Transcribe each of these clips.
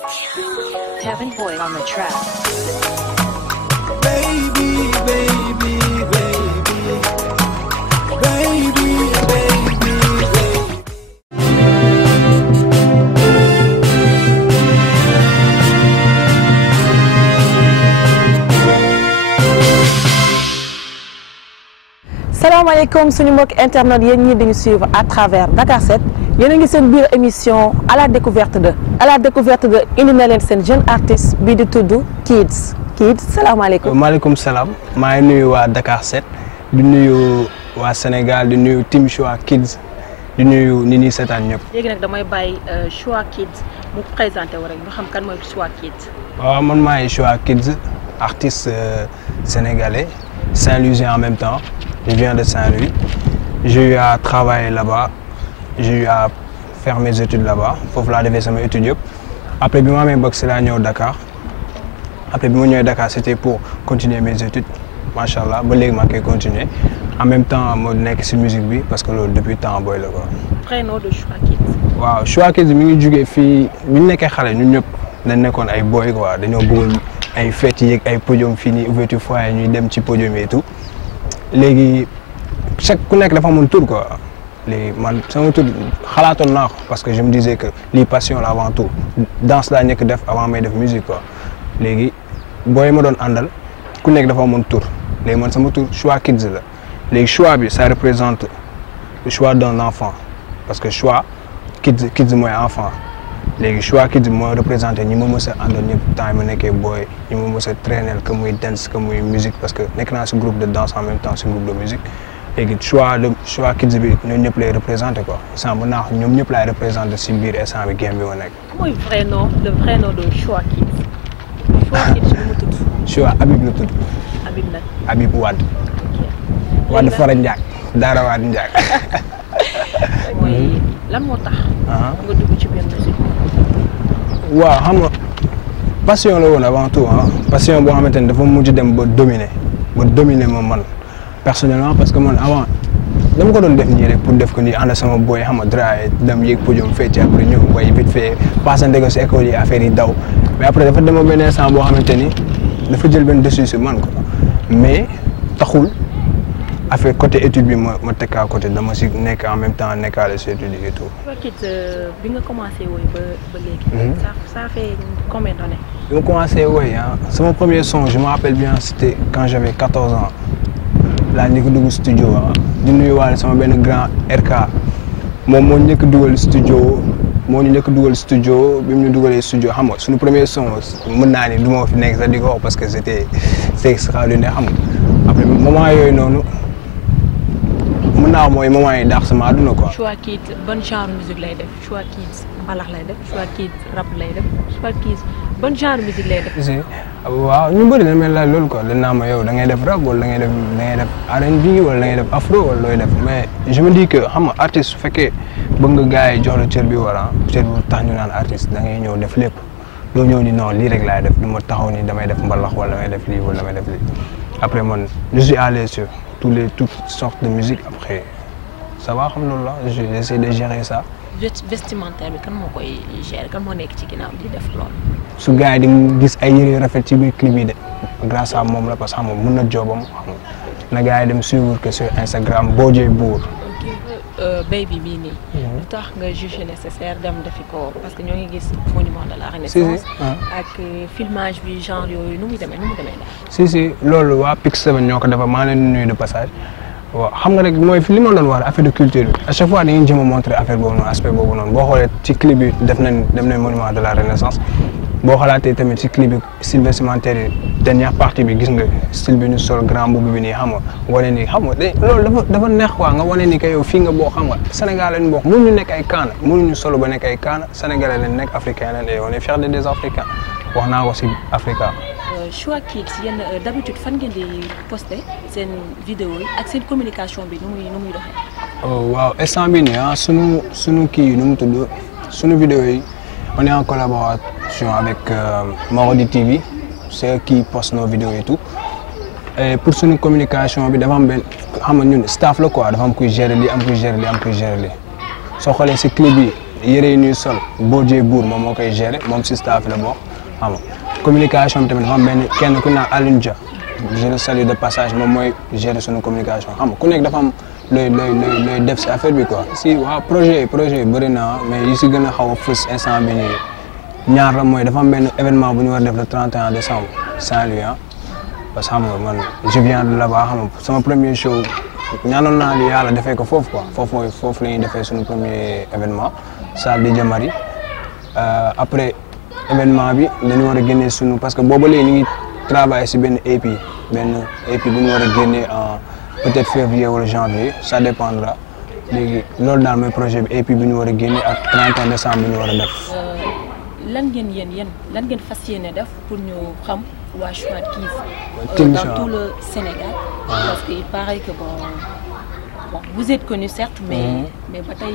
Heaven Boy on the track. Baby, baby, baby, baby, baby, baby. salaamaaleykum suñu mbokk internet yéen ñi dañu suivre à travers Dakar 7 yéen a ngi seen biir émission à la découverte de indi na leen seen jeune artiste bii di tudd Kidz salaamaaleykum. maaleykum salaam maa ngi nuyu waa Dakar 7 di nuyu waa Sénégal di nuyu team Choix Kidz di nuyu nit ñi seetaan ñëpp. léegi nag damay bàyyi Choix Kidz mu présenté wu rek ñu xam kan mooy Choix Kidz. waaw man maay Choix Kidz artiste sénégalais Saint-Louisien en même temps. Je viens de Saint-Louis. J'ai eu à travailler là-bas. J'ai eu à faire mes études là-bas. Faut que je fasse mes études. Après, je suis boxé à Dakar. Après, je suis à Dakar, c'était pour continuer mes études. Machallah, je vais continuer. En même temps, je suis musique parce que depuis le temps, je suis là. Prénom de Choix Kidz. Wow, Choix Kidz, je suis fi, nous sommes des boys quoi. Nous sommes des fêtes, des podiums finis, ouverture foyer, nous sommes des podiums et tout. Léegi chaque ku nekk dafa amoon tour quoi léegi man sama tour xalaatoon naa ko parce que je me disais que lii passion la avant tout danse laa njëkk def avant may def musique quoi léegi booy ma doon àndal ku nekk dafa amoon tour léegi man sama tour Choix Kidz la léegi choix bi ça représente le choix d'un enfant parce que choix Kidz mooy enfant léegi Choix Kidz mooy représenté ñi ma mës a àndal ñëpp temps yi ma nekkee booy ñi ma mës a traîner que muy dance que muy musique parce que nekk naa si groupe de danse en même temps si groupe de musique léegi Choix Kidz bi ñoom ñëpp lay représenté quoi instant bu naax ñoom ñëpp laay représenté si biir instant bi game bi ma nekk. mooy le vrai nom de Choix Kidz. Choix Kidz bi mu tudd. Choix Habib la tudd. Habib nag. Habib Wade. ok Wade Fara Ndiak Daara Wade Ndiak. mooy lan moo tax. nga dugg ci biir musique. waaw xam nga passion la woon avant tout passion boo xamante ni dafa mujj dem ba dominer ma man personnellement parce que man avant dama ko doon def nii rek pour def ko nii ànd sama boy xam nga draay dem yéeg podium fecc après ñëw way vite fait passante ko si école yi affaire yi daw mais après dafa dem ba benn instant boo xamante ni dafa jël benn dessus si man ko mais taxul affaire côté étude bi ma teg à côté dama si nekk en même temps nekkaale si étude yi et tout. Choix Kidz bi nga commencé woy ba léegi. ça fait combien d'années? bi ma commencé woy sama premier son je me rappelle bien c'était quand j'avais 14 ans laa njëkk a dugg studio di nuyuwaale sama benn grand RK moom moo njëkk a dugal studio bi mu ñu dugalee studio xam nga suñu premier son mën naa ni du ma fi nekk sax di ko wax parce que c'est extraordinaire xam nga après moment yooyu noonu. mën naa mooy moment yi daax sama àdduna quoi. Choix Kidz ban genre musique lay def Choix Kidz mbalax lay def Choix Kidz rap lay def Choix Kidz ban genre musique lay def. si waaw ñu bëri dañ may laaj loolu quoi dañ naa ma yow da ngay def rap wala da ngay def R&B wala da ngay def afro wala looy def mais je me dis que xam nga artiste su fekkee bëgg nga gars yi jox la cër bi wala cër bu tax ñu naan artiste da ngay ñëw def lépp doo ñëw ni non lii rek laay def du ma taxaw ni damay def mbalax wala damay def lii wala damay def lii après man je suis à l'aise sur toutes sortes de musique après ça va xam loolu la j'essaie de gérer ça. vestimentaire bi kan moo koy gérer kan moo nekk ci ginnaaw di def loolu. su gars yi di gis ay yére yu rafet ci biir clip yi de grâce à moom la parce que xam nga mën na joobam xam nga na gars yi dem suivre que sur Instagram Bojey Bour. ok baby bii nii. lu tax nga jugé nécessaire dem defi ko parce que ñoo ngi gis monument de la Renaissance. ak filmage bi genre yooyu nu muy demee daal. si loolu waa Pix7 ñoo ko defar maa leen di nuyu de passage. waaw xam nga rek mooy li ma doon wax affaire de culture bi à chaque fois dañuy jëm a montrer affaire boobu noonu aspect boobu noonu boo xoolee ci clip bi dem nañ monument de la Renaissance boo xalaatee tamit ci clip bi style vestimentaire yi dernière partie bi gis nga style bi ñu sol grand boubou bi nii xam nga wane ni xam nga loolu dafa neex quoi nga wane ni que yow fii nga boo xam nga Sénégal lañ bokk mënuñu nekk ay kaana mënuñu solo ba nekk ay kaana sénégalais lañ nekk africain lañ et on est fiers des africains wax naa ko si Africa. Choix Kidz yéen d'habitude fan ngeen di poster seen vidéo yi ak seen communication bi nu muy doxee. waaw instant bii nii sunu kii yi nu mu tudd sunu vidéo yi on est en collaboration avec Marodi TV c'est qui poste nos vidéos et tout et pour sunu communication bi dafa am benn xam nga ñun staff la quoi dafa am kuy gérer lii am kuy gérer lii soo xoolee si clip bi yére yi ñuy sol Bodje Bour moom moo koy gérer moom si staff la bokk xam nga communication bi tamit dafa am benn kenn ku naan Alioune Dia je le salue de passage moom mooy gérer suñu communication xam nga ku nekk dafa am looy def si affaire bi quoi si waaw projet yi bëri na mais yi si gën a xaw a fës instant bi nii ñaar la mooy dafa am benn événement bu ñu war def le 31 décembre Saint-Louis parce que xam nga man je viens de là-bas xam nga sama premier show ñaanoon naa li yàlla defee ko foofu quoi foofu la ñuy defee suñu premier événement salle de Jamari après événement bi dañu war a génnee suñu parce que booba léegi ñu ngi travailler si benn EP bu ñu war a génnee en peut-être février wala janvier ça dépendra léegi loolu daal mooy projet bi EP bi ñu war a génnee ak 31 décembre bi ñu war a def. lan ngeen fas yéene def pour ñu xam waa Choix Team dans Choix. tout le Sénégal. Parce qu'il paraît que bon vous êtes connu certes mais ba tey.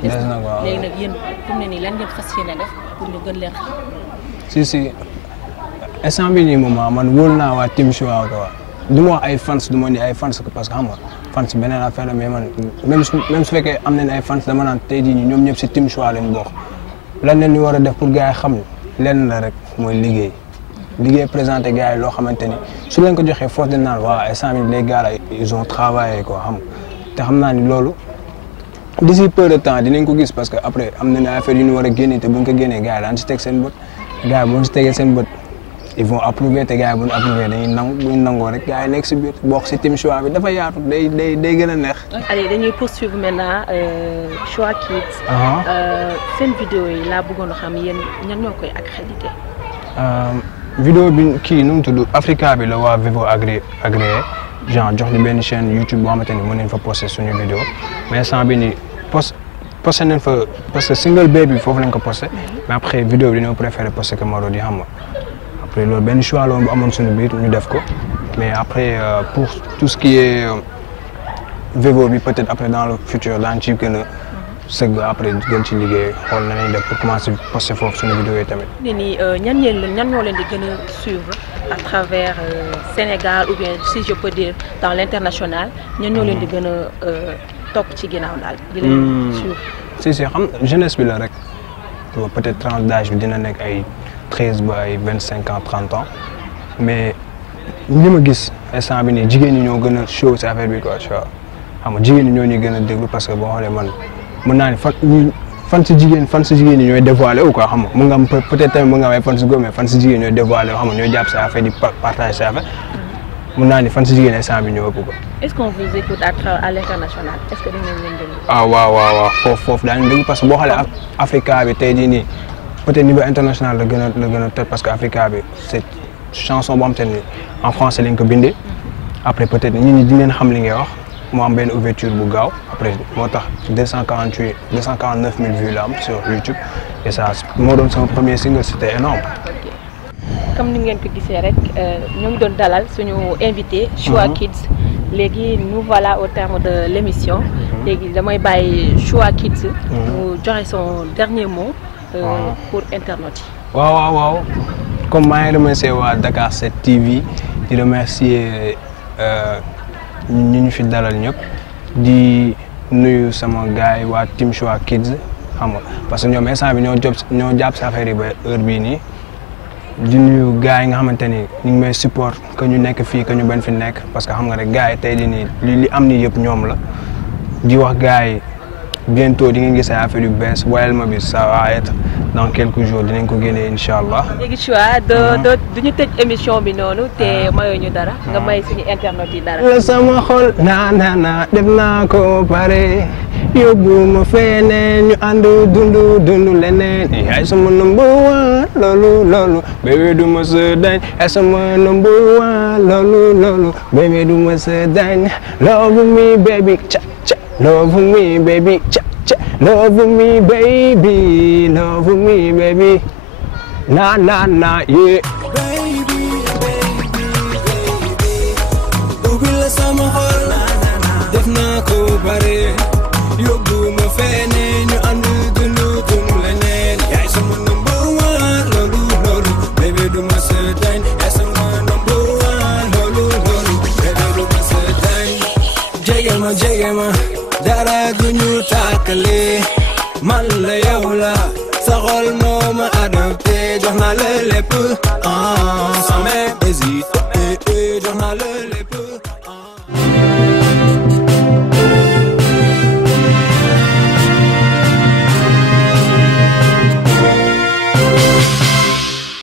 des na waaw léegi nag yéen fu mu ne nii lan ngeen fas yéene def pour ñu gën leen xam. si instant bi nii moment man wóolu naa waa Team Choix quoi du ma wax ay fans du ma ni ay fans parce que xam nga fans beneen affaire la mais man même su fekkee am nañ ay fans dama naan tey jii nii ñoom ñëpp si Team Choix lañ bokk lan leen ñu war a def pour gars yi xam lenn la rek mooy liggéey présenté gars yi loo xamante ni su leen ko joxee force de naan waa instant bi les gars là ils ont travaillé quoi xam nga te xam naa ni loolu d'ici peu de temps dinañ ko gis parce que après am nañ ay affaire yu ñu war a génne te buñ ko génnee gars yi daan si teg seen bët gars yi bu ñu si tegee seen bët ils vont approuver te gars yi bu ñu approuver dañuy nangu bu ñu nangoo rek gars yi nekk si biir bokk si Team Choix bi dafa yaatu day gën a neex. allez dañuy poursuivre maintenant Choix Kids. seen vidéo yi laa bëggoon a xam yéen ñan ñoo koy accrédité. vidéo bi kii nu mu tudd Africa bi la waa Vivo agréé genre jox ñu benn chaîne YouTube boo xamante ni mën nañ fa poster suñu vidéo mais instant bi nii posté nañ fa parce que single baby foofu lañ ko posté mais après vidéo bi dañoo préféré poster que Marodi xam nga après loolu benn choix la bu amoon suñu biir ñu def ko mais après pour tout ce qui est Vivo bi peut-être après dans le futur daan ci gën a sëgg après gën ci liggéey xool na nañ def pour commencer poster foofu suñu vidéo yi tamit. ne ni ñan ñoo leen di gën a suivre à travers Sénégal ou bien si je peux dire dans l'international ñan ñoo leen di gën a topp ci ginnaaw daal. di leen suivre. si xam jeunesse bi la rek peut-être tranche d'âge bi dina nekk ay 13 ba ay 25 ans 30 ans mais li ma gis instant bi nii jigéen ñi ñoo gën a show ci affaire bi quoi tu vois xam nga jigéen ñi ñoo ñuy gën a déglu parce que boo xoolee man. mën naa ni fan si jigéen ñi ñooy dévoilé ou quoi xam nga mun nga am peut-être tamit mun nga am ay fan si góor mais fan si jigéen ñooy dévoilé xam nga ñooy jàpp sa affaire di partage sa affaire mun naa ni fan si jigéen instant bi ñoo ëpp quoi. Est-ce qu'on vous écoute à l'international? Est-ce que dañ leen déglu? ah waaw foofu daañu déglu parce que boo xoolee Africa bi tey jii nii peut-être niveau international la gën a toj parce que Africa bi c'est chanson boo xam te ni en français lañ ko bindee après peut-être nit ñi di leen xam li ngay wax. moo am benn ouverture bu gaaw après moo tax 249 000 vues la am sur YouTube et ça moo doon sama premier single c'était énorme. comme ni ngeen ko gisee rek ñoo ngi doon dalal suñu invité. Choix Kids léegi nous voilà au terme de l'émission. léegi damay bàyyi Choix Kids. mu joxe son dernier mot. pour internautes yi. waaw comme maa ngi remercier waa Dakar 7 TV di remercier. ñi ñu fi dalal ñëpp di nuyu sama gars yi waa Team Choix Kids xam nga parce que ñoom instant bi ñoo jàpp sa affaire yi ba heure bii nii di nuyu gars yi nga xamante ni ñu ngi may support que ñu nekk fii que ñu bañ fi nekk parce que xam nga rek gars yi tey di nii li am nii yëpp ñoom la di wax gars yi bientôt di ngeen gis ay affaire yu bees woyal ma bi ça va être dans quelques jours dinañ ko génnee incha allah. léegi Choix du ñu tëj émission bi noonu te mayoo ñu dara nga may suñu internet yi dara. la sama xol naa def naa ko pare yóbbu ma feneen ñu ànd dundu leneen yaay sama number one loolu bébé du ma sa dañ yaay sama number one loolu bébé du ma sa dañ love me baby cha love me baby cha love me baby na yeah. Baby, ubbi la sama xol def naa ko bare yóbbu ma feneen ñu ànd dundu leneen yaay sama number one loolu bébé du ma sa dañ yaay sama number one loolu bébé du ma sa dañ jege ma dara du ñu tàkkale man la yow jox naa la lépp